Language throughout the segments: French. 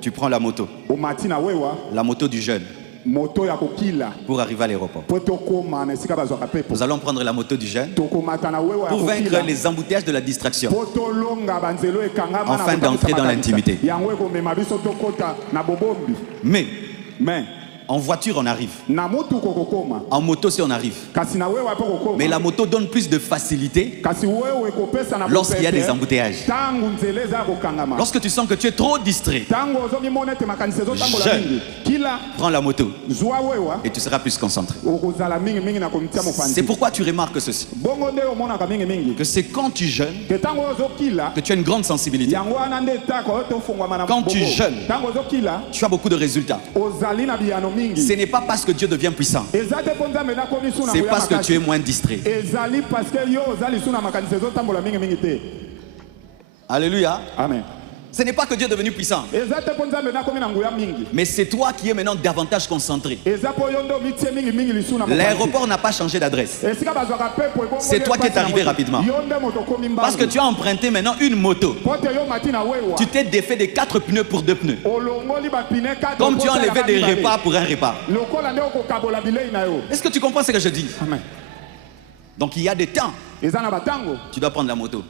Tu prends la moto du jeune pour arriver à l'aéroport. Nous allons prendre la moto du jeune pour vaincre les embouteillages de la distraction afin d'entrer dans l'intimité. Mais en voiture, on arrive. En moto, si on arrive. Mais la moto donne plus de facilité lorsqu'il y a des embouteillages. Lorsque tu sens que tu es trop distrait, jeune, prends la moto et tu seras plus concentré. C'est pourquoi tu remarques ceci. Que c'est quand tu jeûnes que tu as une grande sensibilité. Quand tu jeûnes, tu as beaucoup de résultats. Ce n'est pas parce que Dieu devient puissant. C'est parce que tu es moins distrait. Alléluia. Amen. Ce n'est pas que Dieu est devenu puissant. Mais c'est toi qui es maintenant davantage concentré. L'aéroport n'a pas changé d'adresse. C'est toi qui es arrivé rapidement. Parce que tu as emprunté maintenant une moto. Tu t'es défait des 4 pneus pour 2 pneus. Comme tu as enlevé des repas pour un repas. Est-ce que tu comprends ce que je dis? Amen. Donc il y a des temps. Tu dois prendre la moto.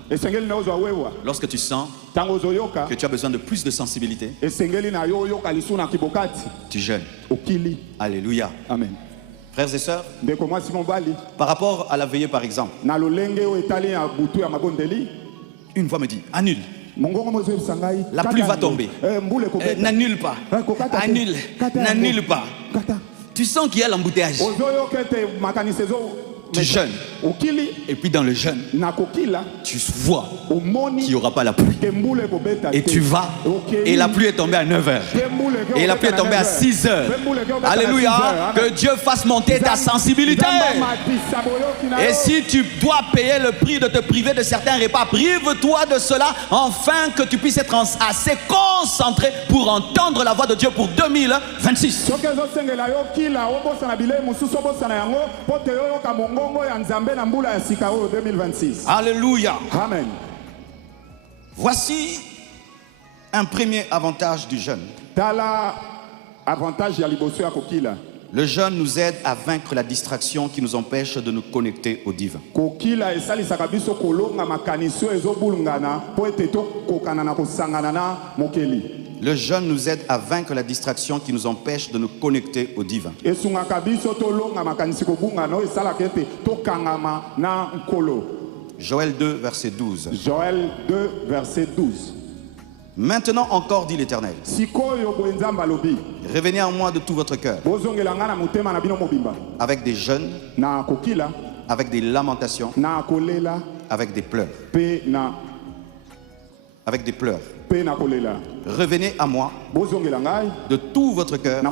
Lorsque tu sens que tu as besoin de plus de sensibilité, tu jeûnes. Alléluia. Amen. Frères et sœurs, par rapport à la veillée par exemple, une voix me dit, annule. La pluie va tomber. N'annule pas. Annule. N'annule pas. Tu sens qu'il y a l'embouteillage. Tu jeûnes. Et puis dans le jeûne, tu vois qu'il n'y aura pas la pluie. Et tu vas. Et la pluie est tombée à 9h. Et la pluie est tombée à 6h. Alléluia. Que Dieu fasse monter ta sensibilité. Et si tu dois payer le prix de te priver de certains repas, prive-toi de cela afin que tu puisses être assez concentré pour entendre la voix de Dieu pour 2026. Alléluia. Amen. Voici un premier avantage du jeûne. Le jeûne nous aide à vaincre la distraction qui nous empêche de nous connecter au divin. Le jeûne nous aide à vaincre la distraction qui nous empêche de nous connecter au divin. Joël 2, verset 12. Joël 2, verset 12. Maintenant encore, dit l'Éternel, revenez à moi de tout votre cœur, avec des jeûnes, avec des lamentations, avec des pleurs. Avec des pleurs. Revenez à moi de tout votre cœur,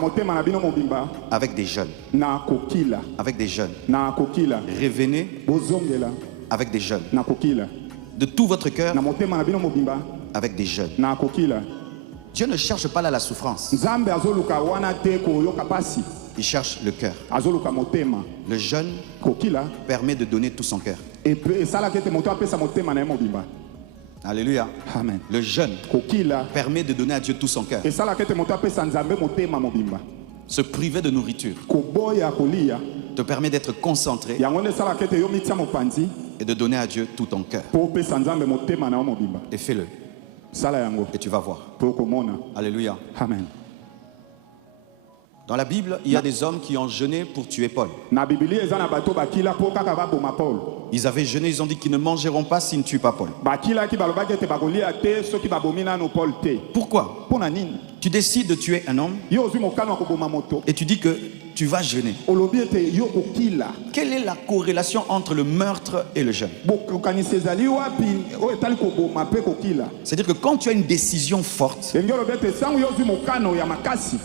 avec des jeûnes. Avec des jeûnes. Revenez avec des jeûnes. De tout votre cœur, avec des jeûnes. Dieu ne cherche pas là la souffrance. Il cherche le cœur. Le jeûne permet de donner tout son cœur. Alléluia. Amen. Le jeûne permet de donner à Dieu tout son cœur. Se priver de nourriture te permet d'être concentré et de donner à Dieu tout ton cœur. Et fais-le. Et tu vas voir. Alléluia. Amen. Dans la Bible, il y a des hommes qui ont jeûné pour tuer Paul. Ils avaient jeûné, ils ont dit qu'ils ne mangeront pas s'ils ne tuent pas Paul. Pourquoi? Tu décides de tuer un homme et tu dis que tu vas jeûner. Quelle est la corrélation entre le meurtre et le jeûne? C'est-à-dire que quand tu as une décision forte,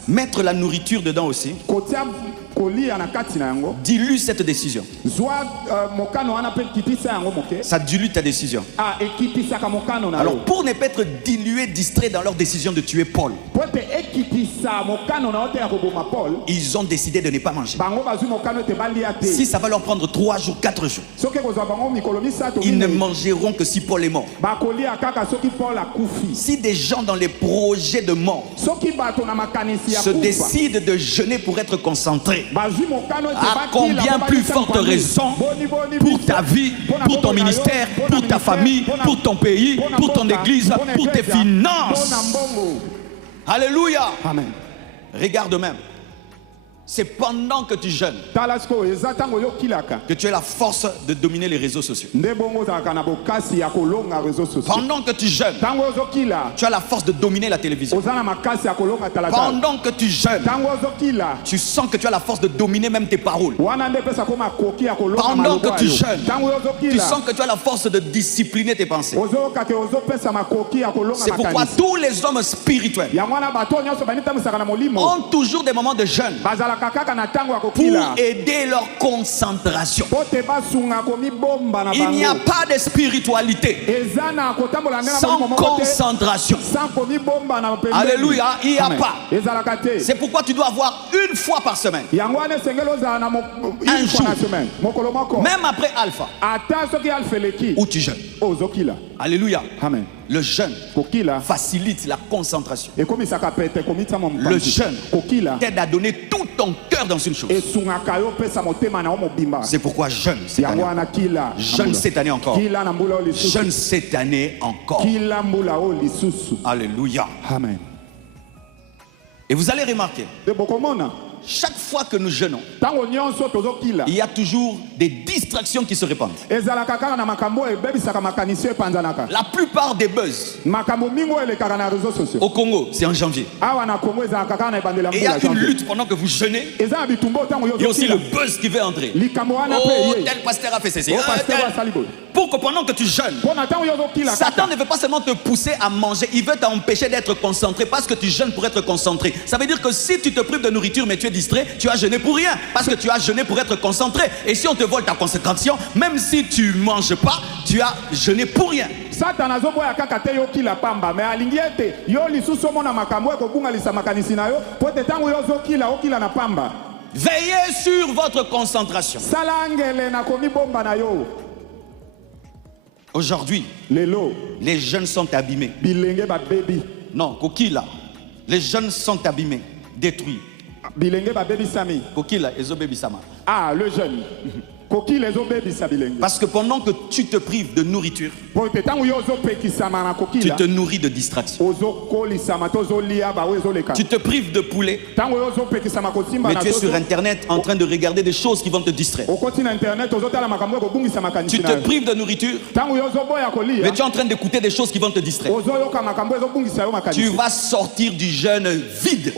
mettre la nourriture dedans aussi dilue cette décision. Ça dilue ta décision. Alors pour ne pas être dilué, distrait dans leur décision de tuer Paul, ils ont décidé de ne pas manger. Si ça va leur prendre 3 jours, 4 jours, ils ne mangeront que si Paul est mort. Si des gens dans les projets de mort se décident de jeûner pour être concentrés, à combien plus forte raison pour ta vie, pour ton ministère, pour ta famille, pour ton pays, pour ton église, pour tes finances. Alléluia. Amen. Regarde même. C'est pendant que tu jeûnes que tu as la force de dominer les réseaux sociaux. Pendant que tu jeûnes, tu as la force de dominer la télévision. Pendant que tu jeûnes, tu sens que tu as la force de dominer même tes paroles. Pendant que tu jeûnes, tu sens que tu as la force de discipliner tes pensées. C'est pourquoi tous les hommes spirituels ont toujours des moments de jeûne pour aider leur concentration. Il n'y a pas de spiritualité sans concentration. Alléluia, il n'y a pas. C'est pourquoi tu dois avoir une fois par semaine un jour, même après Alpha, où tu jeûnes. Alléluia. Amen. Le jeûne facilite la concentration. Le jeûne t'aide à donner tout ton cœur dans une chose. C'est pourquoi jeûne cette année. Jeûne cette année encore. Jeûne cette année encore. Alléluia. Amen. Et vous allez remarquer, chaque fois que nous jeûnons, il y a toujours des distractions qui se répandent. La plupart des buzz au Congo, c'est en janvier. Et il y a une lutte pendant que vous jeûnez. Il y a aussi le buzz qui veut entrer. Oh, tel pasteur a fait ceci. Pour que pendant que tu jeûnes, Satan ne veut pas seulement te pousser à manger, il veut t'empêcher d'être concentré parce que tu jeûnes pour être concentré. Ça veut dire que si tu te prives de nourriture mais tu es distrait, tu as jeûné pour rien parce que tu as jeûné pour être concentré. Et si on te vole ta concentration, même si tu ne manges pas, tu as jeûné pour rien. Veillez sur votre concentration. Aujourd'hui, les jeunes sont abîmés. Non, Kokila. Les jeunes sont abîmés, détruits. Kokila, ezobebisama. Ah, le jeune. Parce que pendant que tu te prives de nourriture, tu te nourris de distractions. Tu te prives de poulet, mais tu es sur internet en train de regarder des choses qui vont te distraire. Tu te prives de nourriture, mais tu es en train d'écouter des choses qui vont te distraire. Tu vas sortir du jeûne vide.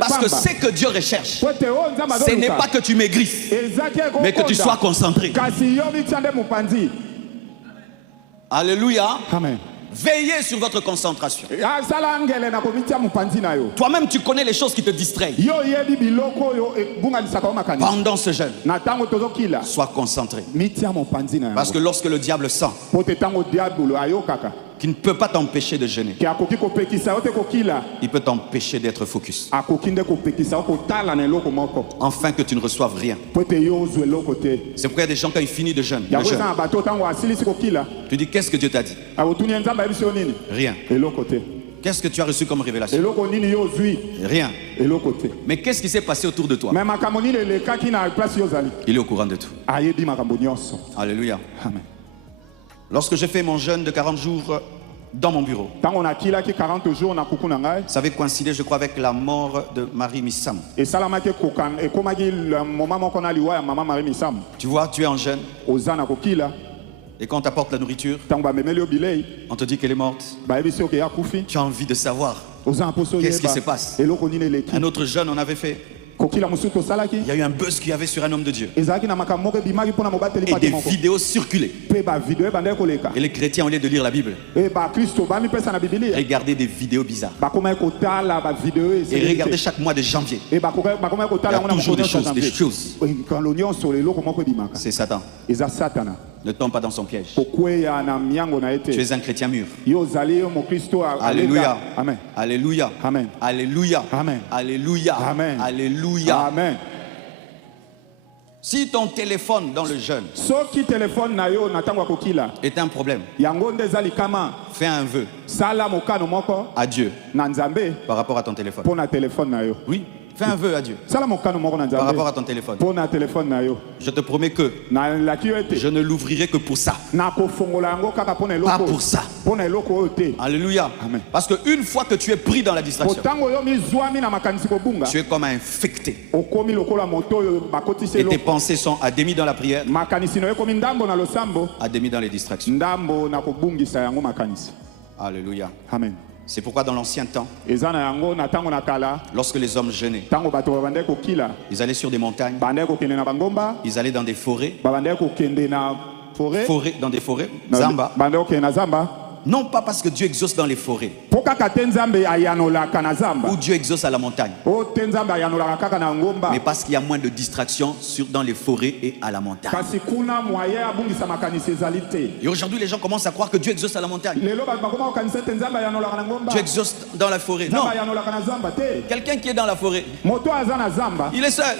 Parce que ce que Dieu recherche, ce n'est pas que tu maigrisses, mais que tu sois concentré. Alléluia. Amen. Veillez sur votre concentration. Toi-même, tu connais les choses qui te distraient. Pendant ce jeûne, sois concentré. Parce que lorsque le diable sent qu'il ne peut pas t'empêcher de jeûner, il peut t'empêcher d'être focus, afin que tu ne reçoives rien. C'est pourquoi il y a des gens, quand ils finissent de jeûner, tu dis, qu'est-ce que Dieu t'a dit? Rien. Qu'est-ce que tu as reçu comme révélation? Rien. Mais qu'est-ce qui s'est passé autour de toi? Il est au courant de tout. Alléluia. Amen. Lorsque j'ai fait mon jeûne de 40 jours dans mon bureau, ça avait coïncidé, je crois, avec la mort de Marie Missam. Tu vois, tu es en jeûne. Et quand on t'apporte la nourriture, on te dit qu'elle est morte. Tu as envie de savoir qu'est-ce qui se passe. Un autre jeune, on avait fait. Il y a eu un buzz qu'il y avait sur un homme de Dieu. Et des vidéos circulaient. Et les chrétiens, au lieu de lire la Bible, regardaient des vidéos bizarres. Et regardaient chaque mois de janvier. Il y a toujours des choses. C'est Satan. Ne tombe pas dans son piège. Tu es un chrétien mûr. Alléluia. Amen. Alléluia. Amen. Alléluia. Amen. Alléluia. Amen. Alléluia. Amen. Si ton téléphone dans le jeûne est un problème, fais un vœu à Dieu par rapport à ton téléphone. Oui. Fais un vœu à Dieu par rapport à ton téléphone. Je te promets que je ne l'ouvrirai que pour ça. Pas pour ça. Alléluia. Amen. Parce qu'une fois que tu es pris dans la distraction, tu es comme infecté. Et tes pensées sont à demi dans la prière, à demi dans les distractions. Alléluia. Amen. C'est pourquoi dans l'ancien temps, lorsque les hommes jeûnaient, ils allaient sur des montagnes, ils allaient dans des forêts, dans des forêts, Zamba. Non pas parce que Dieu exauce dans les forêts, ou Dieu exauce à la montagne, mais parce qu'il y a moins de distractions dans les forêts et à la montagne. Et aujourd'hui les gens commencent à croire que Dieu exauce à la montagne. Dieu exauce dans la forêt. Non. Quelqu'un qui est dans la forêt, il est seul.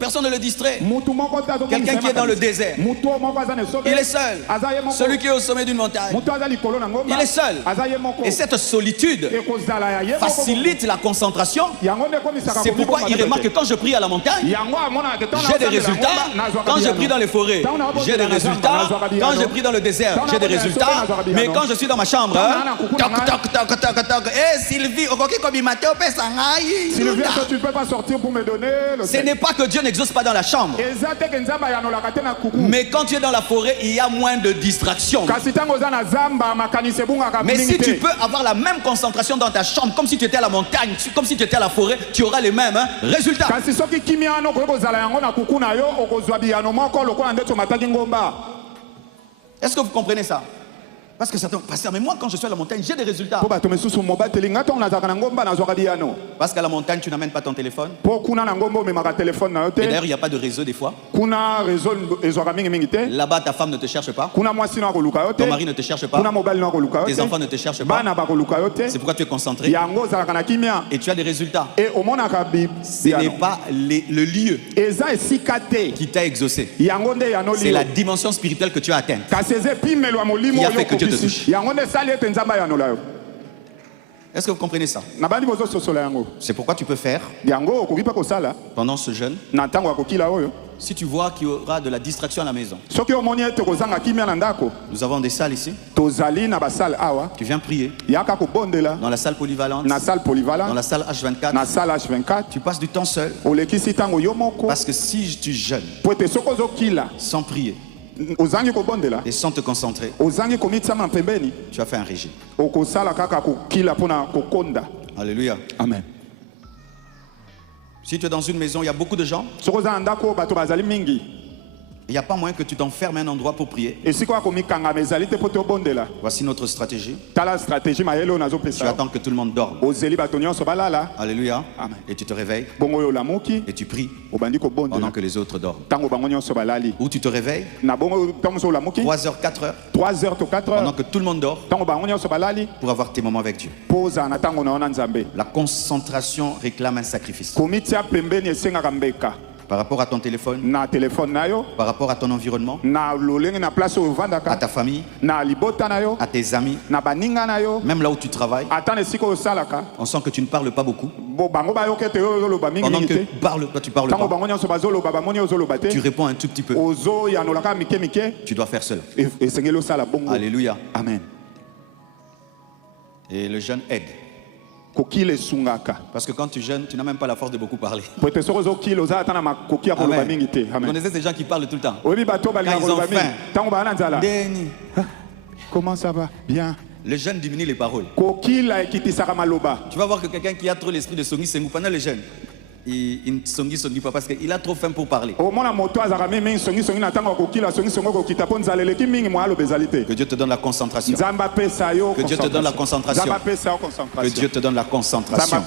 Personne ne le distrait. Quelqu'un qui est dans le désert, il est seul. Celui qui est au sommet d'une montagne, il est seul. Et cette solitude facilite la concentration. C'est pourquoi il remarque que quand je prie à la montagne, j'ai des résultats. Quand je prie dans les forêts, j'ai des résultats. Quand je prie dans le désert, j'ai des résultats. Mais quand je suis dans ma chambre, Sylvie, tu ne peux pas sortir pour me donner. Ce n'est pas que Dieu n'exauce pas dans la chambre. Mais quand tu es dans la forêt, il y a moins de distractions. Mais si tu peux avoir la même concentration dans ta chambre, comme si tu étais à la montagne, comme si tu étais à la forêt, tu auras les mêmes résultats. Est-ce que vous comprenez ça? Parce que certains, pasteur, mais moi quand je suis à la montagne, j'ai des résultats. Parce qu'à la montagne, tu n'amènes pas ton téléphone. Et d'ailleurs, il n'y a pas de réseau des fois. Là-bas, ta femme ne te cherche pas. Ton mari ne te cherche pas. Tes enfants ne te cherchent pas. C'est pourquoi tu es concentré. Et tu as des résultats. Ce n'est pas le lieu qui t'a exaucé. C'est la dimension spirituelle que tu as atteinte qui a fait que Dieu te touche. Est-ce que vous comprenez ça? C'est pourquoi tu peux faire pendant ce jeûne. Si tu vois qu'il y aura de la distraction à la maison, nous avons des salles ici. Tu viens prier dans la salle polyvalente, dans la salle H24. Tu passes du temps seul. Parce que si tu jeûnes sans prier et sans te concentrer, tu as fait un régime. Alléluia. Amen. Si tu es dans une maison, il y a beaucoup de gens, il n'y a pas moyen que tu t'enfermes à un endroit pour prier. Voici notre stratégie. Tu attends que tout le monde dorme. Alléluia. Amen. Et tu te réveilles et tu pries pendant que les autres dorment. Ou tu te réveilles 3h, 4h pendant que tout le monde dort pour avoir tes moments avec Dieu. La concentration réclame un sacrifice. Par rapport à ton téléphone, par rapport à ton environnement, à ta famille, à tes amis, même là où tu travailles, on sent que tu ne parles pas beaucoup. Pendant que toi tu parles pas, tu réponds un tout petit peu. Tu dois faire cela. Alléluia. Amen. Et le jeûne aide. Parce que quand tu jeûnes, tu n'as même pas la force de beaucoup parler. Vous connaissez ces gens qui parlent tout le temps. Quand ils ont faim. Comment ça va? Bien. Le jeûne diminue les paroles. Tu vas voir que quelqu'un qui a trop l'esprit de Songi Sengou pendant le jeûne, il ne songi pas parce qu'il a trop faim pour parler. Que Dieu te donne la concentration. Que Dieu te donne la concentration. Que Dieu te donne la concentration.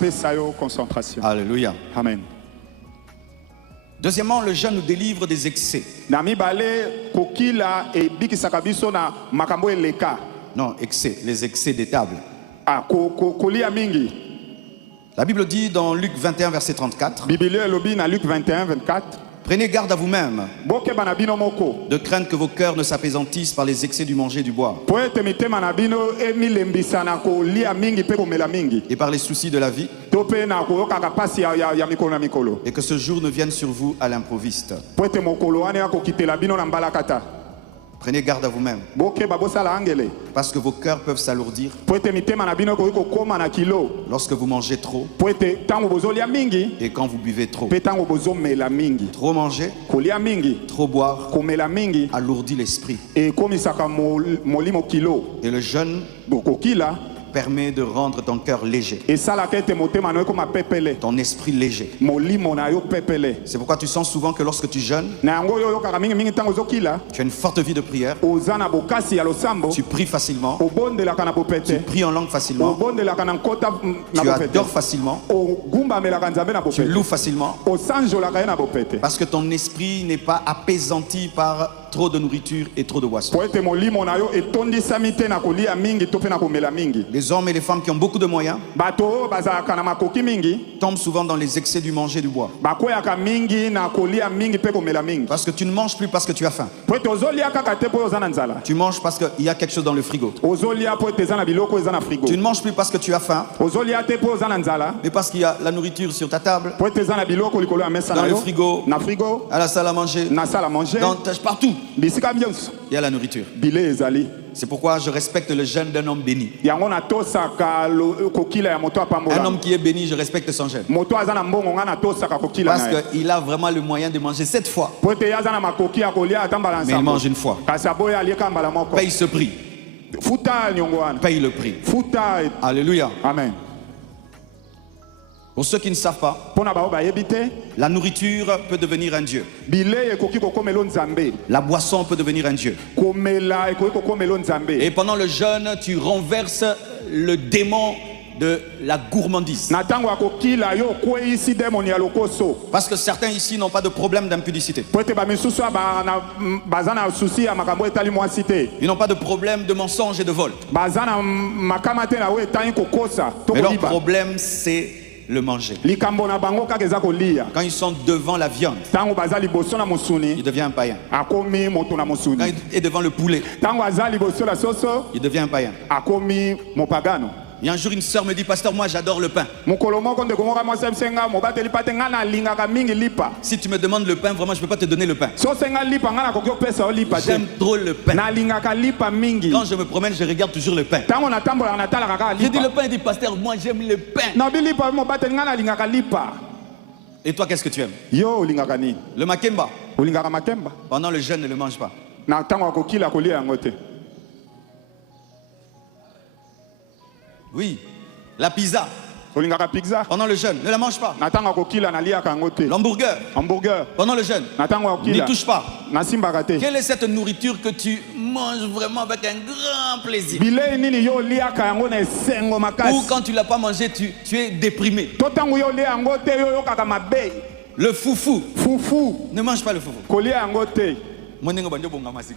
Concentration. Alléluia. Amen. Deuxièmement, le jeûne nous délivre des excès. Na mibale kokila e bikisaka biso na makambo eleka. Non, excès, les excès des tables. Ah, kolia mingi. La Bible dit dans Luc 21, verset 34, Bibilio elobi na Luc 21, 24. prenez garde à vous-même Boke bana bino moko. de craindre que vos cœurs ne s'apaisantissent par les excès du manger et du boire Po ete mitema na bino emilembisa na kolia mingi pe komela mingi. et par les soucis de la vie, To pe na koyoka pasi ya mikolo na mikolo. et que ce jour ne vienne sur vous à l'improviste. Po ete mokolo wana ya kokitela bino na mbalakata. Prenez garde à vous-même, Boke babosala angele. parce que vos cœurs peuvent s'alourdir Po ete mitema na bino koyiko koma na kilo. lorsque vous mangez trop Po ete tango bozolia mingi. et quand vous buvez trop. Pe tango bozomela mingi. Trop manger, Kolia mingi. trop boire Komela mingi. alourdit l'esprit. E komisaka molimo kilo. Et le jeûne Kokila. permet de rendre ton cœur léger, esalaka ete motema na yo ekoma pepele ton esprit léger. molimo na yo pepele C'est pourquoi tu sens souvent que lorsque tu jeûnes, na yango oyo oyokaka mingimingi ntango ozokila tu as une forte vie de prière, oza na bokasi ya losambo tu pries facilement, obondelaka na tu bopete pries en langue facilement, obondelaka na nkota na tu bopete adores facilement, ogumbamelaka nzambe na tu bopete loues facilement, osanjolaka ye na bopete parce que ton esprit n'est pas apaisanti par trop de nourriture et trop de boissons. po ete molimo na yo etondisami te na kolia mingi to mpe na komela mingi Les hommes et les femmes qui ont beaucoup de moyens bato oyo bazalaka na makoki mingi tombent souvent dans les excès du manger et du boire. bakweyaka mingi na kolia mingi mpe komela mingi Parce que tu ne manges plus parce que tu as faim. po ete ozolia kaka te mpo oyo oza na nzala Tu manges parce qu'il y a quelque chose dans le frigo. ozolia mpo ete eza na biloko oyo eza na frigo Tu ne manges plus parce que tu as faim, ozolia te mpo oza na nzala mais parce qu'il y a la nourriture sur ta table, mpo ete eza na biloko likolo ya mesa dans na le yo frigo, na frigo à la salle à manger, na sala manger partout. bisika nyonso Il y a la nourriture. bile ezali C'est pourquoi je respecte le jeûne d'un homme béni. yango natosaka kokila ya moto Un apambola homme qui est béni, je respecte son jeûne. moto aza na mbongo nga natosaka kokila Parce na ye qu'il a vraiment le moyen de manger 7 fois, po ete ye aza na makoki ya kolia ata mbala mais il nsambo mange une fois. kasi aboya alieka mbala moko Paye ce prix. futa niongo wana Paye le prix. futa Alléluia. amen Pour ceux qui ne savent pas, mpo na bao bayebi te la nourriture peut devenir un dieu. bilei ekoki kokomela nzambe La boisson peut devenir un dieu. komela ekoki kokomela nzambe Et pendant le jeûne, tu renverses le démon de la gourmandise. na ntango ya kokila yo okweyisi demoni ya lokoso Parce que certains ici n'ont pas de problème d'impudicité. po ete bamisusu baza na susi ya makambo etali mwasi te Ils n'ont pas de problème de mensonge et de vol. baza na makama te na oyo etali kokosa to Mais leur koliba problème, c'est le manger. likambo na bango kaka eza kolia Quand ils sont devant la viande, ntango baza liboso na il mosuni devient un païen. akomi moto na Quand mosuni il est devant le poulet, ntango aza liboso la soso il devient un païen. akomi mopagano Il y a un jour, une sœur me dit, pasteur, moi j'adore le pain. mokolo moko ndeko moko mwasemsenga mobateli pa te nga nalingaka mingi lipa Si tu me demandes le pain, vraiment, je ne peux pas te donner le pain. so osenga lipa nga nakoki opesa yo lipa te J'aime trop le pain. nalingaka lipa mingi Quand je me promène, je regarde toujours le pain. ntango natambolaka natalaka kaka J'ai dit lipa le pain, il dit, pasteur, moi j'aime le pain. nabi lipa mobateli nga nalingaka lipa Et toi, qu'est-ce que tu aimes? yo olingaka nini Le makemba. olingaka makemba Pendant le jeûne, ne le mange pas. na ntango ya kokila kolia yango te Oui. La pizza. olingaka pizza Pendant le jeûne, ne la mange pas. na ntango ya kokila naliaka yango te L'hamburger. hamburger Pendant le jeûne, na ntango ya n'y kokila touche pas. nasimbaka te Quelle est cette nourriture que tu manges vraiment avec un grand plaisir? bilei nini yo oliaka yango na esengo Ou makasi quand tu ne l'as pas mangé, tu es déprimé. to ntango yo olia yango te yo oyokaka mabe Le foufou. fufu Ne mange pas le foufou. kolia yango te Moi, je suis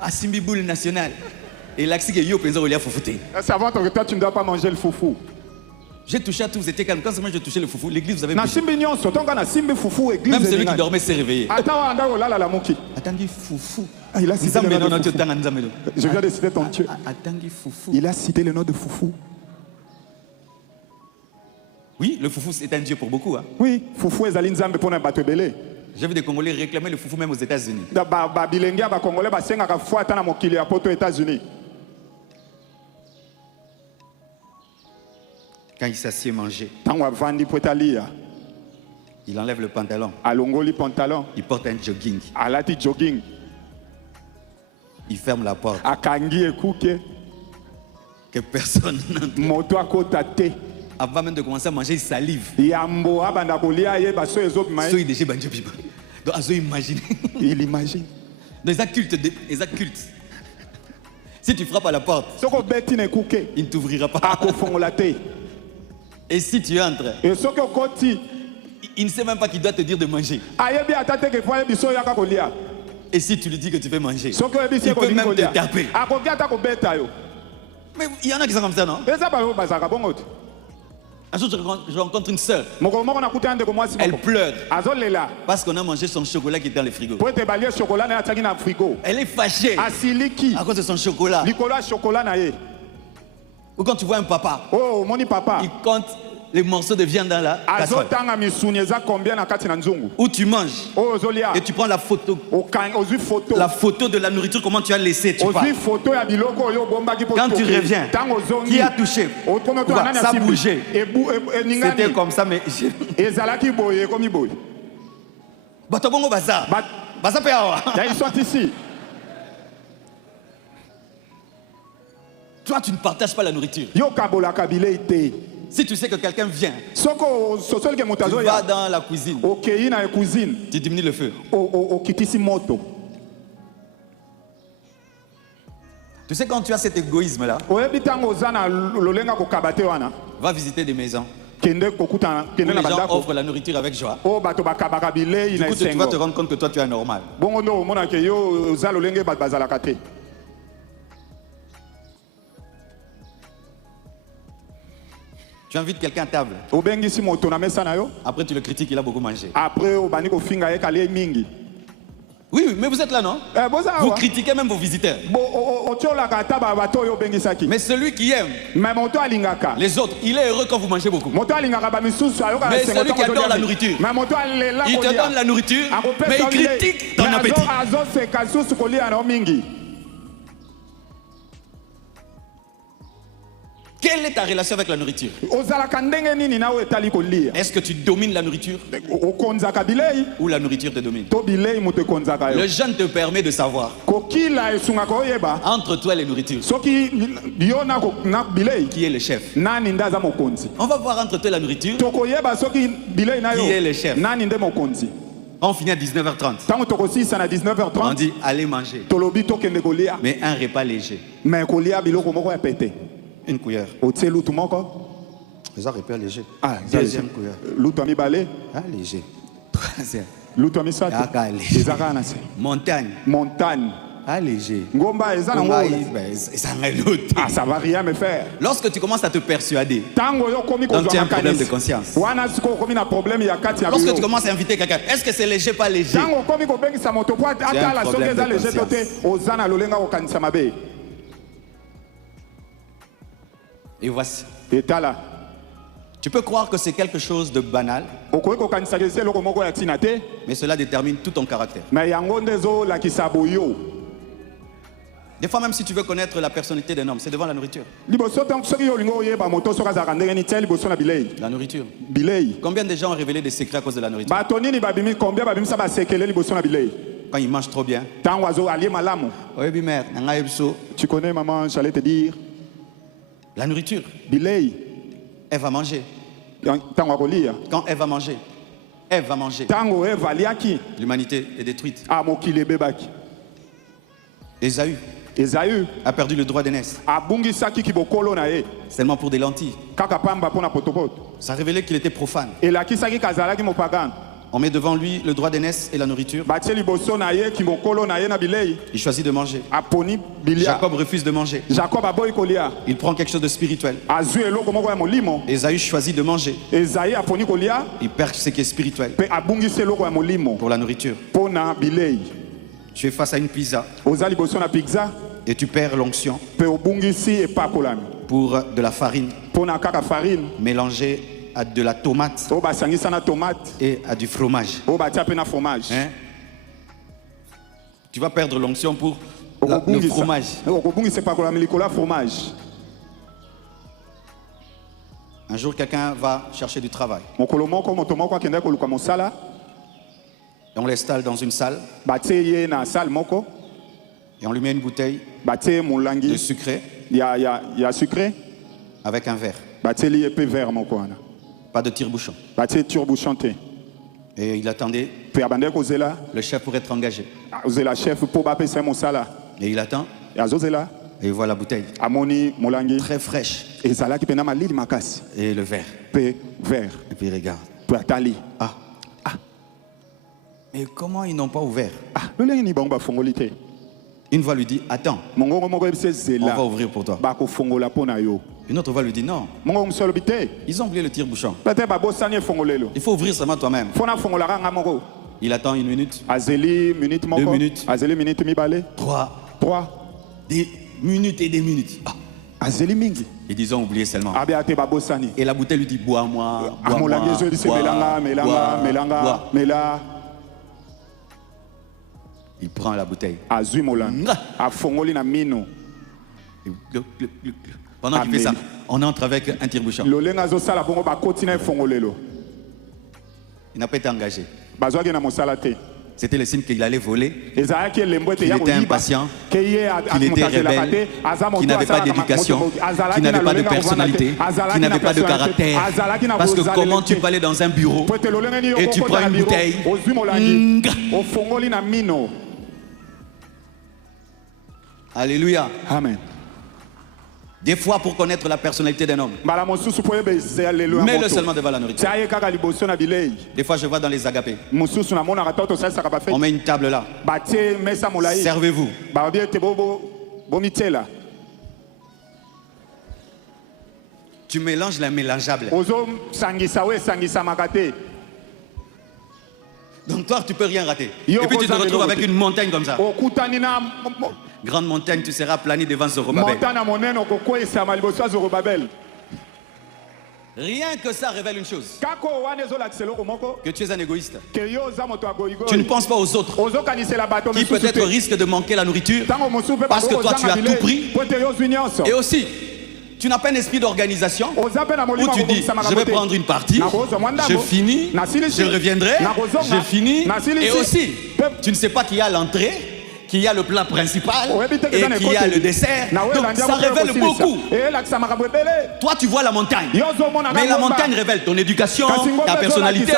Asimbi boule nationale. Et là, c'est que yo pensa olia foufouté. savoir que toi tu ne dois pas manger le fufu J'ai touché à tout, vous étiez calme. Quand moi j'ai touché le foufou, l'église vous avez na prié. simbi nyonso tonga na simbi fufu église Même celui qui elingani. dormait s'est réveillé. ata wanda olala la moki Attendez, foufou. Ah, il a cité le Nzambe nom non, de tu Fufu. t'en as Nzambe. Je viens de citer ton Dieu. Attendez, foufou. Il a cité le nom de Fufu. Oui, le foufou c'est un dieu pour beaucoup. Hein. Oui, Fufu ezali nzambe pona bato ebele. J'ai vu des Congolais réclamer le foufou même aux États-Unis. Ba bilenge ba congolais basengaka fo ata na mokili ya poto États-Unis. Quand il s'assied manger, Tango avandi po etalia, il enlève le pantalon, alongoli pantalon, il porte un jogging, alati jogging, il ferme la porte, akangi ekuke, que personne n'entend. moto akota te. Avant même de commencer à manger, il salive. Yambo abanda kolia ye baso ezobima. So il déjà banjo biba. Donc azo imagine. Il imagine. Des occultes, des occultes. Si tu frappes à la porte, Soko beti ne kuke, il ne t'ouvrira pas. akofongola te. Et si tu entres, Et soko koti, il ne sait même pas qu'il doit te dire de manger. Et si tu lui dis que tu veux manger, il peut même te taper. Mais il y en a qui sont comme ça, non? Un jour, je rencontre une sœur. Elle pleure parce qu'on a mangé son chocolat qui était dans le frigo. Elle est fâchée à cause de son chocolat. Ou quand tu vois un papa, il compte les morceaux de viande dans la casserole. Où tu manges et tu prends la photo de la nourriture, comment tu as laissé, tu pars. Quand tu reviens, qui a touché? Ça a bougé. C'était comme ça, mais... Ils sont ici. Toi, tu ne partages pas la nourriture. Si tu sais que quelqu'un vient, tu vas dans la cuisine, tu diminues le feu. Tu sais, quand tu as cet égoïsme-là, va visiter des maisons où les gens offrent la nourriture avec joie. Du coup, tu vas te rendre compte que toi, tu es anormal. Tu invites quelqu'un à table. Après, tu le critiques, il a beaucoup mangé. Oui, mais vous êtes là, non? Vous critiquez même vos visiteurs. Mais celui qui aime les autres, il est heureux quand vous mangez beaucoup. Mais celui qui adore la nourriture, il te donne la nourriture, mais il critique ton appétit. Quelle est ta relation avec la nourriture? Est-ce que tu domines la nourriture ou la nourriture te domine? Le jeûne te permet de savoir entre toi et les nourritures qui est le chef. On va voir entre toi et la nourriture qui est le chef. On finit à 19h30. On dit allez manger. Mais un repas léger. Une cuillère. Les repas légers. Deuxième cuillère. Léger. Troisième. Montagne. Léger. Ça va rien me faire. Lorsque tu commences à te persuader, donc tu as un problème de conscience. Lorsque tu commences à inviter quelqu'un, est-ce que c'est léger, pas léger? Tu as un problème de conscience. Et voici. Tu peux croire que c'est quelque chose de banal, mais cela détermine tout ton caractère. Des fois, même si tu veux connaître la personnalité d'un homme, c'est devant la nourriture. La nourriture. Combien de gens ont révélé des secrets à cause de la nourriture? Quand ils mangent trop bien. Oui, mère. Tu connais, maman, j'allais te dire. La nourriture. Elle va manger. Quand elle va manger, l'humanité est détruite. Ésaü a perdu le droit d'aînesse seulement pour des lentilles. Ça a révélé qu'il était profane. On met devant lui le droit d'aînesse et la nourriture. Il choisit de manger. Jacob refuse de manger. Il prend quelque chose de spirituel. Ésaü choisit de manger. Il perd ce qui est spirituel pour la nourriture. Tu es face à une pizza et tu perds l'onction pour de la farine mélangée à de la tomate et à du fromage. Hein? Tu vas perdre l'onction pour le fromage. Un jour, quelqu'un va chercher du travail. Et on l'installe dans une salle. Et on lui met une bouteille de sucré avec un verre. Pas de tire-bouchon. Et il attendait. Le chef pourrait être engagé. Et il attend. Et il voit la bouteille. Très fraîche. Et le verre. Et puis il regarde. Ah. Mais comment ils n'ont pas ouvert? Une voix lui dit, attends, on va ouvrir pour toi. Une autre voix lui dit, non, ils ont oublié le tire-bouchon. Il faut ouvrir seulement toi-même. Il attend 1 minute, 2 minutes, 3, des minutes et des minutes. Ah. Ils disent, ont oublié seulement. Et la bouteille lui dit, bois-moi, bois-moi. Il prend la bouteille. Pendant qu'il fait ça, on entre avec un tire-bouchon. Il n'a pas été engagé. C'était le signe qu'il allait voler, qu'il était impatient, qu'il était rebelle, qu'il n'avait pas d'éducation, qu'il n'avait pas de personnalité, qu'il n'avait pas de caractère. Parce que comment tu peux aller dans un bureau et tu prends une bouteille? Alléluia. Amen. Des fois, pour connaître la personnalité d'un homme, mets-le seulement devant la nourriture. Des fois, je vois dans les agapés, on met une table là. Servez-vous. Tu mélanges l'immélangeable. Donc toi, tu peux rien rater. Et puis tu te retrouves avec une montagne comme ça. Grande montagne, tu seras plané devant Zorobabel. Rien que ça révèle une chose. Que tu es un égoïste. Tu ne penses pas aux autres qui peut-être risquent de manquer la nourriture parce que toi tu as tout pris. Et aussi, tu n'as pas un esprit d'organisation où tu dis, je vais prendre une partie, je finis, je reviendrai, je finis. Et aussi, tu ne sais pas qu'il y a l'entrée, qu'il y a le plat principal et qu'il y a le dessert. Donc ça révèle beaucoup. Toi tu vois la montagne, mais la montagne révèle ton éducation, ta personnalité,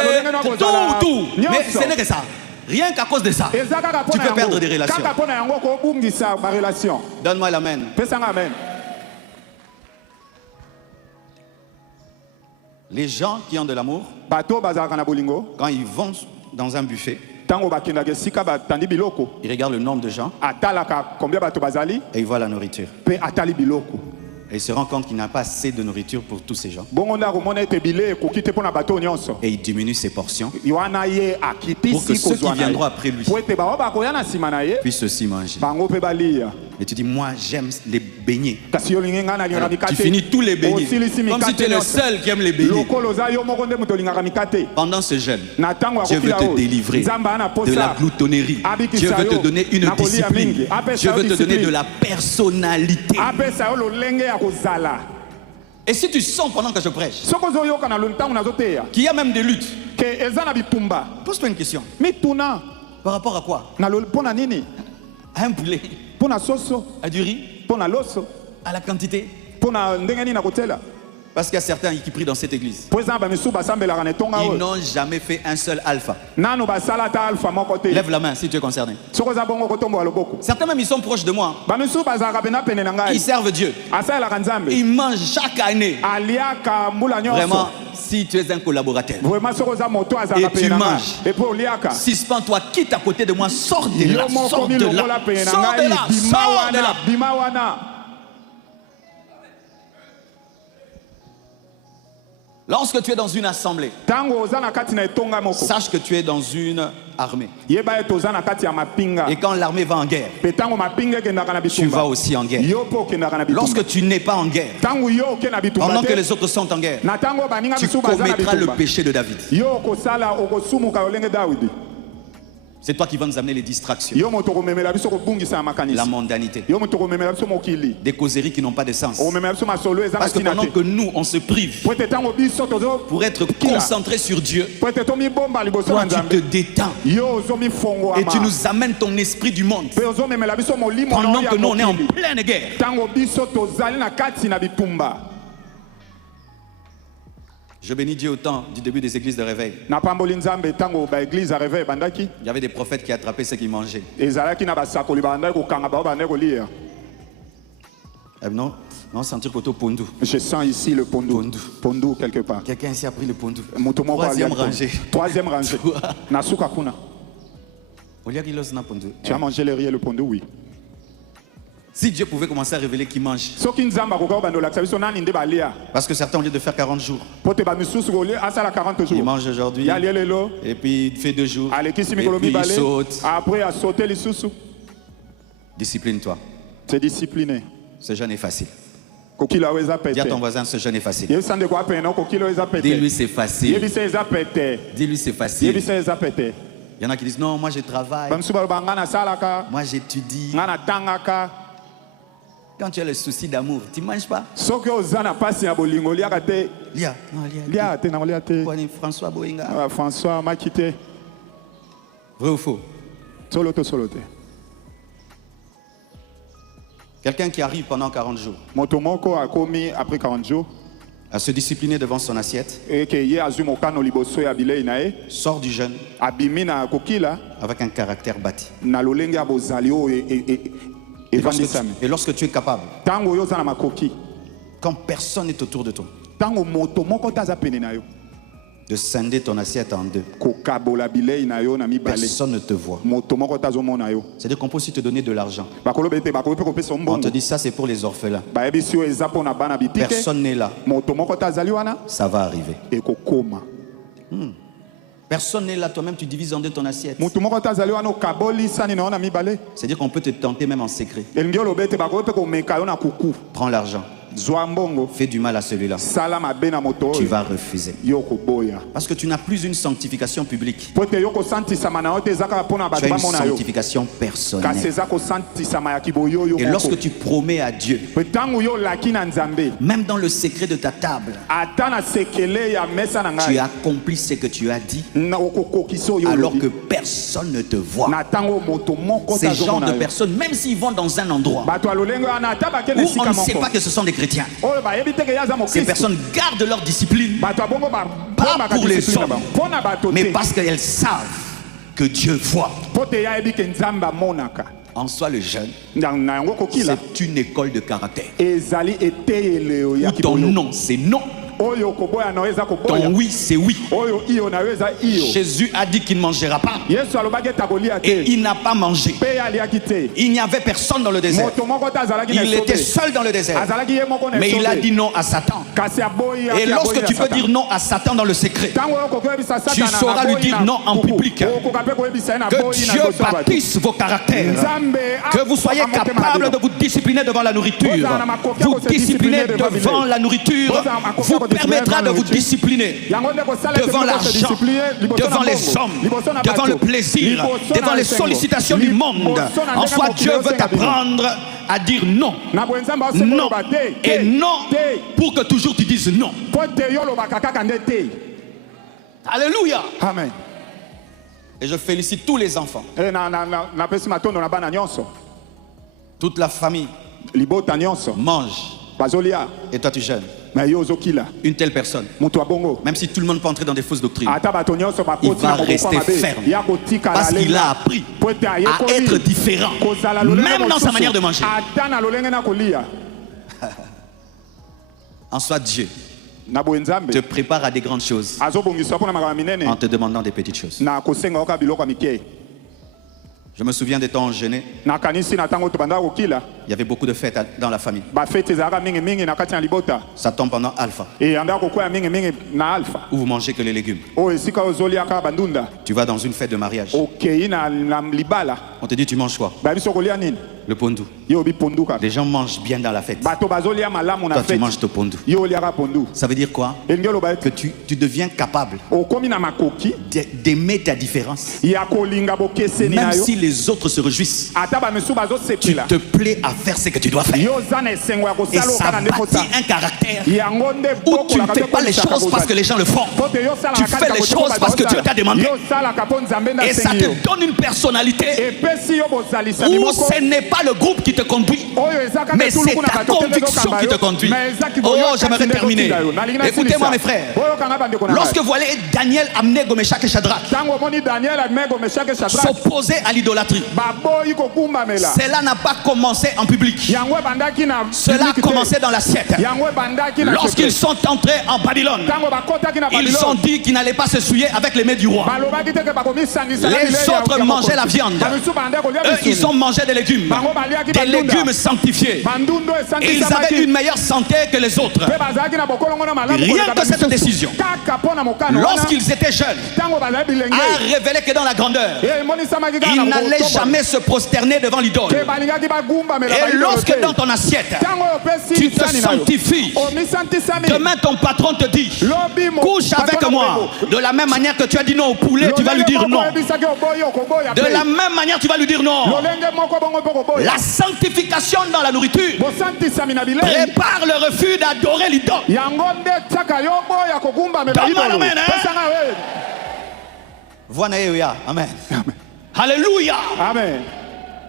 tout. Mais ce n'est que ça. Rien qu'à cause de ça, tu peux perdre des relations. Donne-moi l'amen. Les gens qui ont de l'amour, quand ils vont dans un buffet, ils regardent le nombre de gens et ils voient la nourriture. Et ils se rendent compte qu'il n'a pas assez de nourriture pour tous ces gens. Et il diminue ses portions pour que ceux qui viendront après lui puissent aussi manger. Et tu dis, moi j'aime les beignets. Alors, tu finis tous les beignets, comme si tu es le seul qui aime les beignets. Pendant ce jeûne, Dieu veut te délivrer de la gloutonnerie. Dieu veut te donner une discipline. Dieu veut te donner de la personnalité. Et si tu sens pendant que je prêche qu'il y a même des luttes, pose-toi une question. Par rapport à quoi? À un poulet, à du riz, à la quantité. Parce qu'il y a certains qui prient dans cette église. Ils n'ont jamais fait un seul alpha. Lève la main si tu es concerné. Certains même ils sont proches de moi. Ils servent Dieu. Ils mangent chaque année. Vraiment, si tu es un collaborateur et tu manges, suspends-toi, quitte à côté de moi, sors de là, sors de là, sors de là, sors de là. Lorsque tu es dans une assemblée, sache que tu es dans une armée. Et quand l'armée va en guerre, tu vas aussi en guerre. Lorsque tu n'es pas en guerre, pendant que les autres sont en guerre, tu commettras le péché de David. C'est toi qui vas nous amener les distractions, la mondanité, des causeries qui n'ont pas de sens. Parce que pendant que nous, on se prive pour être concentré sur Dieu, toi tu te détends et tu nous amènes ton esprit du monde pendant que nous, on est en pleine guerre. Je bénis Dieu au temps du début des églises de réveil. Il y avait des prophètes qui attrapaient ceux qui mangeaient. Non, On va sentir côté pondu. Je sens ici le pondu. Pondu quelque part. Quelqu'un ici a pris le pondu. Troisième rangée. Troisième rangée. Nasuka kuna. Tu as mangé le riz et le pondu, oui. Si Dieu pouvait commencer à révéler qui mange. Parce que certains, au lieu de faire 40 jours, il mange aujourd'hui, et puis il fait 2 jours, et puis il saute. Discipline-toi. C'est discipliné. Ce jeûne est facile. Dis à ton voisin, ce jeûne est facile. Dis-lui c'est facile. Dis-lui c'est facile. Il y en a qui disent non, moi je travaille. Moi j'étudie. Quand tu as le souci d'amour, tu ne manges pas. Lia. François Boinga. François m'a quitté. Vrai ou faux? Solote. Quelqu'un qui arrive pendant 40 jours. Motomoko a commis après 40 jours. À se discipliner devant son assiette. Sort du jeûne. Avec un caractère bâti. Et lorsque tu es capable, quand personne n'est autour de toi, de scinder ton assiette en 2, personne ne te voit. C'est-à-dire qu'on peut aussi te donner de l'argent. On te dit ça c'est pour les orphelins. Personne n'est là. Ça va arriver. Personne n'est là, toi-même tu divises en 2 ton assiette. C'est-à-dire qu'on peut te tenter même en secret. Prends l'argent. Fais du mal à celui-là. Tu vas refuser. Parce que tu n'as plus une sanctification publique. Tu as une sanctification personnelle. Et lorsque tu promets à Dieu, même dans le secret de ta table, tu accomplis ce que tu as dit alors que personne ne te voit. Ces genres de personnes, même s'ils vont dans un endroit où on ne sait pas que ce sont des chrétiens, ces personnes gardent leur discipline, pas pour les hommes, mais parce qu'elles savent que Dieu voit. En soi, le jeûne, c'est une école de caractère. Où ton non, c'est non. Ton oui, c'est oui. Jésus a dit qu'il ne mangera pas. Et il n'a pas mangé. Il n'y avait personne dans le désert. Il était seul dans le désert. Mais il a dit non à Satan. Et lorsque tu peux dire non à Satan dans le secret, tu sauras lui dire non en public. Que Dieu bâtisse vos caractères. Que vous soyez capable de vous discipliner devant la nourriture. Vous discipliner devant la nourriture vous permettra de vous discipliner devant l'argent, devant les hommes, devant le plaisir, devant les sollicitations du monde. En soi, Dieu veut t'apprendre à dire non. Non. Et non pour que toujours tu dises non. Alléluia. Amen. Et je félicite tous les enfants. Toute la famille mange. Et toi tu jeûnes. Une telle personne, même si tout le monde peut entrer dans des fausses doctrines, il va rester ferme parce qu'il a appris à être différent, même dans sa manière de manger. En soi, Dieu te prépare à des grandes choses en te demandant des petites choses. Je me souviens des temps où on jeûnait. Il y avait beaucoup de fêtes dans la famille. Ça tombe pendant Alpha. Où vous mangez que les légumes. Tu vas dans une fête de mariage. On te dit tu manges quoi? Le pondu. Les gens mangent bien dans la fête. Toi tu manges ton pondu. Ça veut dire quoi? Que tu deviens capable d'aimer ta différence. Même si les autres se réjouissent, tu te plais à faire ce que tu dois faire. Et ça bâtit un caractère où tu ne fais pas les choses parce que les gens le font. Tu fais les choses parce que Dieu t'a demandé. Et ça te donne une personnalité où ce n'est pas le groupe qui te conduit, mais c'est ta conviction qui te conduit. Oh, j'aimerais terminer. Écoutez-moi mes frères. Lorsque vous voyez Daniel amener Goméchak et Shadrach s'opposer à l'idolâtrie, cela n'a pas commencé en en public. Cela a commencé dans l'assiette. Lorsqu'ils sont entrés en Babylone, ils ont dit qu'ils n'allaient pas se souiller avec les mets du roi. Les autres mangeaient la viande. Eux, ils ont mangé des légumes sanctifiés. Ils avaient une meilleure santé que les autres. Rien que cette décision, lorsqu'ils étaient jeunes, a révélé que dans la grandeur, ils n'allaient jamais se prosterner devant l'idole. Et lorsque dans ton assiette, tu te sanctifies, demain ton patron te dit, couche avec moi. De la même manière que tu as dit non au poulet, tu vas lui dire non. De la même manière, tu vas lui dire non. La sanctification dans la nourriture prépare le refus d'adorer l'idole. Donne-moi l'amen, hein? Voilà, amen. Alléluia. Amen.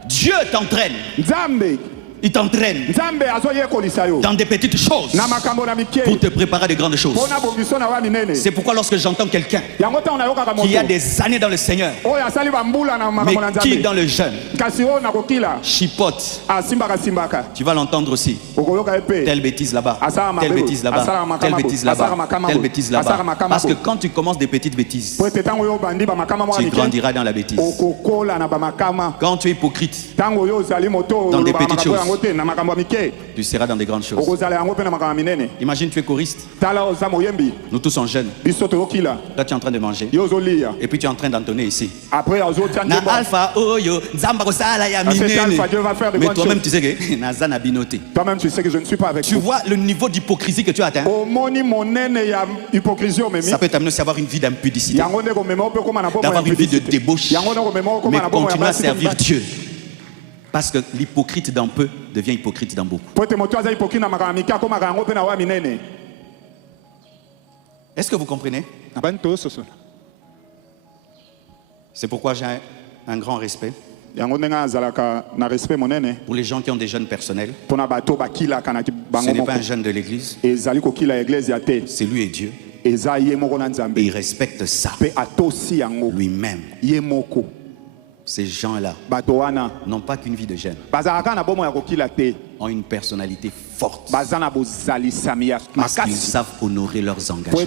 Dieu t'entraîne. Il t'entraîne dans des petites choses pour te préparer à de grandes choses. C'est pourquoi lorsque j'entends quelqu'un qui a des années dans le Seigneur, mais qui dans le jeûne chipote, tu vas l'entendre aussi. Telle bêtise là-bas, telle bêtise là-bas, telle bêtise là-bas, telle bêtise là-bas. Parce que quand tu commences des petites bêtises, tu grandiras dans la bêtise. Quand tu es hypocrite dans des petites choses, tu seras dans des grandes choses. Imagine, tu es choriste. Nous tous sommes jeunes. Là, tu es en train de manger. Et puis tu es en train d'entonner ici. Na alpha oyo, mais toi-même tu sais que Nazana binoté. Toi-même tu sais que je ne suis pas avec tu vois le niveau d'hypocrisie que tu as atteint. Ça peut t'amener à avoir une vie d'impudicité, d'avoir une vie de débauche, mais continuer à servir Dieu. Parce que l'hypocrite dans peu devient hypocrite dans beaucoup. Est-ce que vous comprenez? C'est pourquoi j'ai un grand respect pour les gens qui ont des jeûnes personnels. Ce n'est pas un jeûne de l'église. C'est lui et Dieu. Et il respecte ça lui-même. Ces gens-là n'ont pas qu'une vie de jeûne, ont une personnalité forte parce qu'ils savent honorer leurs engagements.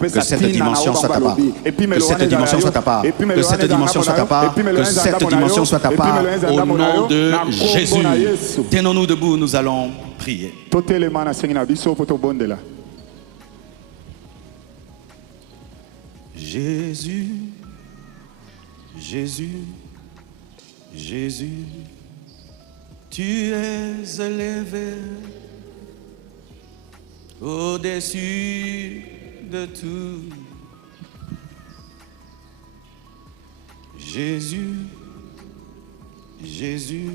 Que cette dimension soit ta part. Que cette dimension soit ta part. Que cette dimension soit ta part. Que cette dimension soit ta part. Au nom de Jésus. Tenons-nous debout, nous allons prier. Jésus. Jésus, Jésus, tu es élevé au-dessus de tout. Jésus, Jésus,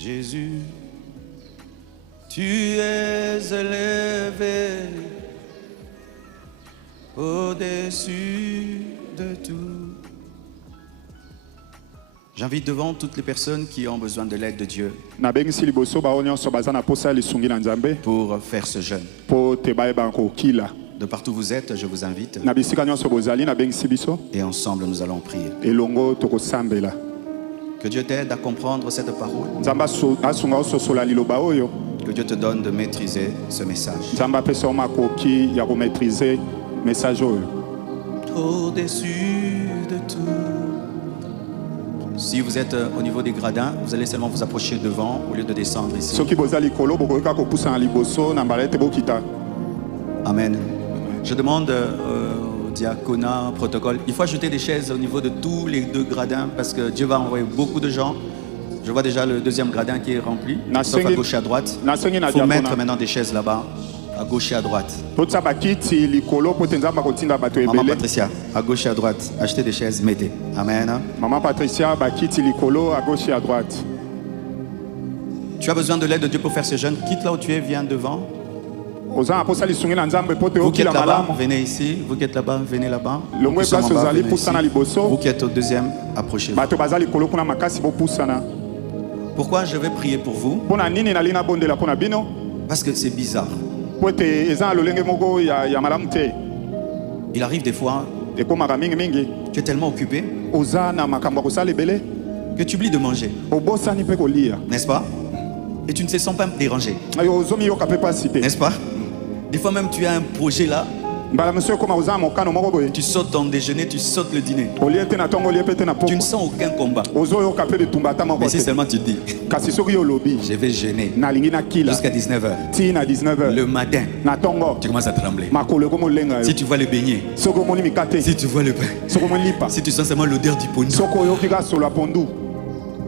Jésus, tu es élevé au-dessus de tout. J'invite devant toutes les personnes qui ont besoin de l'aide de Dieu pour faire ce jeûne. De partout où vous êtes, je vous invite. Et ensemble, nous allons prier. Que Dieu t'aide à comprendre cette parole. Que Dieu te donne de maîtriser ce message. Au-dessus de tout. Si vous êtes au niveau des gradins, vous allez seulement vous approcher devant au lieu de descendre ici. Amen. Je demande au diaconat, au protocole, il faut ajouter des chaises au niveau de tous les deux gradins parce que Dieu va envoyer beaucoup de gens. Je vois déjà le deuxième gradin qui est rempli, sauf à gauche et à droite. Il faut mettre maintenant des chaises là-bas, à gauche et à droite. Maman Patricia, à gauche et à droite, achetez des chaises, mettez. Amen. Maman Patricia, à gauche et à droite. Tu as besoin de l'aide de Dieu pour faire ce jeûne, quitte là où tu es, viens devant. Vous qui êtes là-bas, venez ici. Vous qui êtes là-bas, venez là-bas. Vous qui êtes au deuxième, approchez-vous. Pourquoi je vais prier pour vous? Parce que c'est bizarre. Il arrive des fois, tu es tellement occupé, Que tu oublies de manger. N'est-ce pas? Et tu ne te sens pas dérangé. N'est-ce pas? Des fois même tu as un projet là. Tu sautes ton déjeuner, tu sautes le dîner. Tu ne sens aucun combat. Mais si seulement tu dis, je vais jeûner jusqu'à 19h. Le matin, tu commences à trembler. Si tu vois le beignet, si tu vois le pain, si tu sens seulement l'odeur du pognon.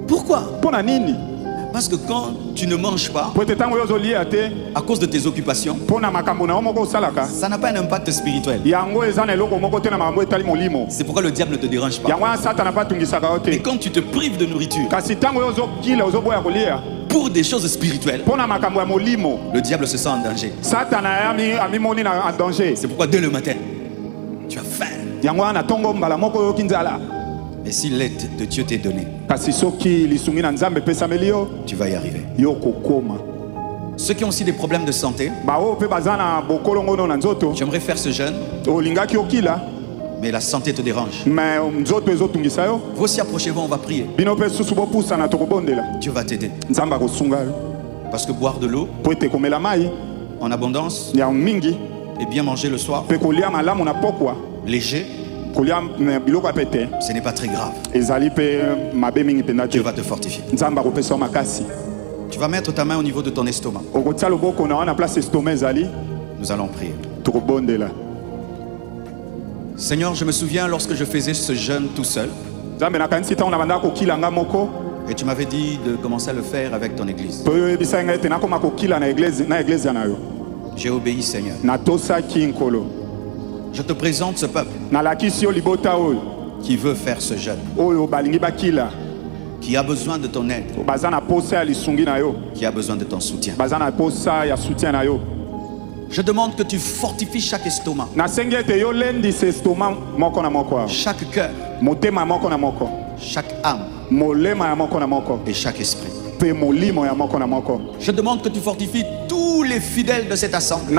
Pourquoi? Parce que quand tu ne manges pas, à cause de tes occupations, ça n'a pas un impact spirituel. C'est pourquoi le diable ne te dérange pas. Et quand tu te prives de nourriture pour des choses spirituelles, le diable se sent en danger. C'est pourquoi dès le matin, tu as faim. Et si l'aide de Dieu t'est donnée, tu vas y arriver. Ceux qui ont aussi des problèmes de santé, j'aimerais faire ce jeûne, mais la santé te dérange. Vous aussi approchez-vous, on va prier. Dieu va t'aider. Parce que boire de l'eau en abondance et bien manger le soir, léger, ce n'est pas très grave. Dieu va te fortifier. Tu vas mettre ta main au niveau de ton estomac. Nous allons prier. Seigneur, je me souviens lorsque je faisais ce jeûne tout seul. Et tu m'avais dit de commencer à le faire avec ton église. J'ai obéi, Seigneur. Je te présente ce peuple qui veut faire ce jeûne, qui a besoin de ton aide, qui a besoin de ton soutien. Je demande que tu fortifies chaque estomac, chaque cœur, chaque âme et chaque esprit. Je demande que tu fortifies tous les fidèles de cette assemblée.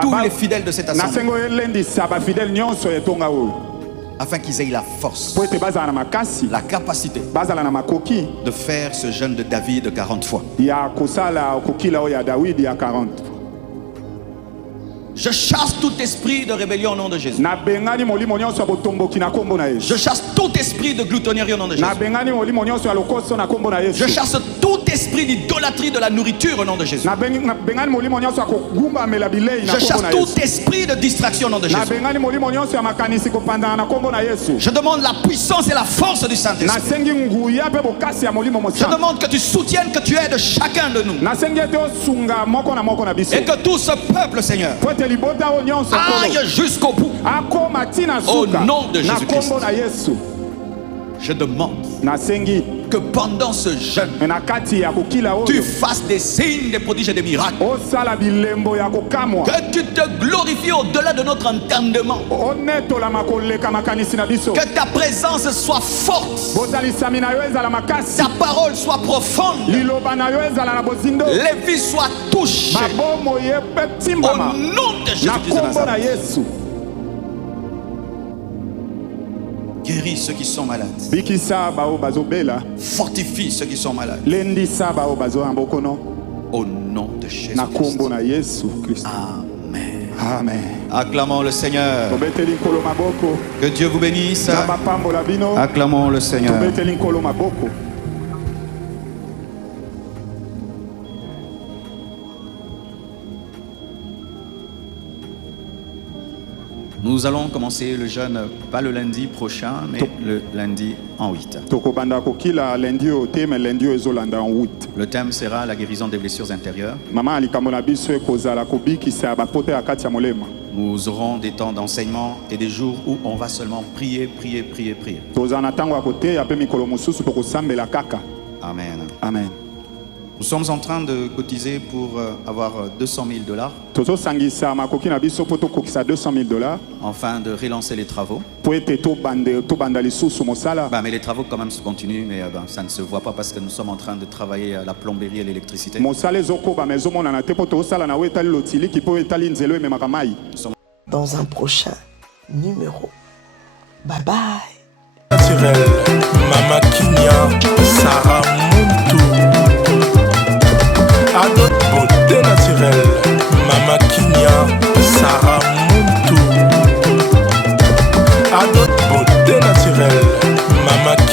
Tous les fidèles de cette assemblée, afin qu'ils aient la force, la capacité de faire ce jeûne de David 40 fois. Je chasse tout esprit de rébellion au nom de Jésus. Je chasse tout esprit de gloutonnerie au nom de Jésus. Je chasse tout esprit d'idolâtrie de la nourriture au nom de Jésus. Je chasse tout esprit de distraction au nom de Jésus. Je demande la puissance et la force du Saint-Esprit. Je demande que tu soutiennes, que tu aides chacun de nous. Et que tout ce peuple, Seigneur, aille jusqu'au bout. Au nom de Jésus-Christ. Je demande que pendant ce jeûne, tu fasses des signes, des prodiges et des miracles. Que tu te glorifies au-delà de notre entendement. Que ta présence soit forte. Ta parole soit profonde. Les vies soient touchées. Au nom de Jésus-Christ. Guéris ceux qui sont malades. Fortifie ceux qui sont malades. Au nom de Jésus-Christ. Amen. Amen. Acclamons le Seigneur. Que Dieu vous bénisse. Acclamons le Seigneur. Nous allons commencer le jeûne, pas le lundi prochain, mais le lundi en 8. Le thème sera la guérison des blessures intérieures. Nous aurons des temps d'enseignement et des jours où on va seulement prier, prier, prier, prier. Amen. Amen. Nous sommes en train de cotiser pour avoir $200,000 afin de relancer les travaux. Mais les travaux quand même se continuent, mais ça ne se voit pas parce que nous sommes en train de travailler à la plomberie et l'électricité. Dans un prochain numéro. Bye bye. naturelle, Mama Kinya, Sarah Muntu. Adot beauté naturelle, Mama Kinya, Sarah Muntu. Adot beauté naturelle, Mama Kinya.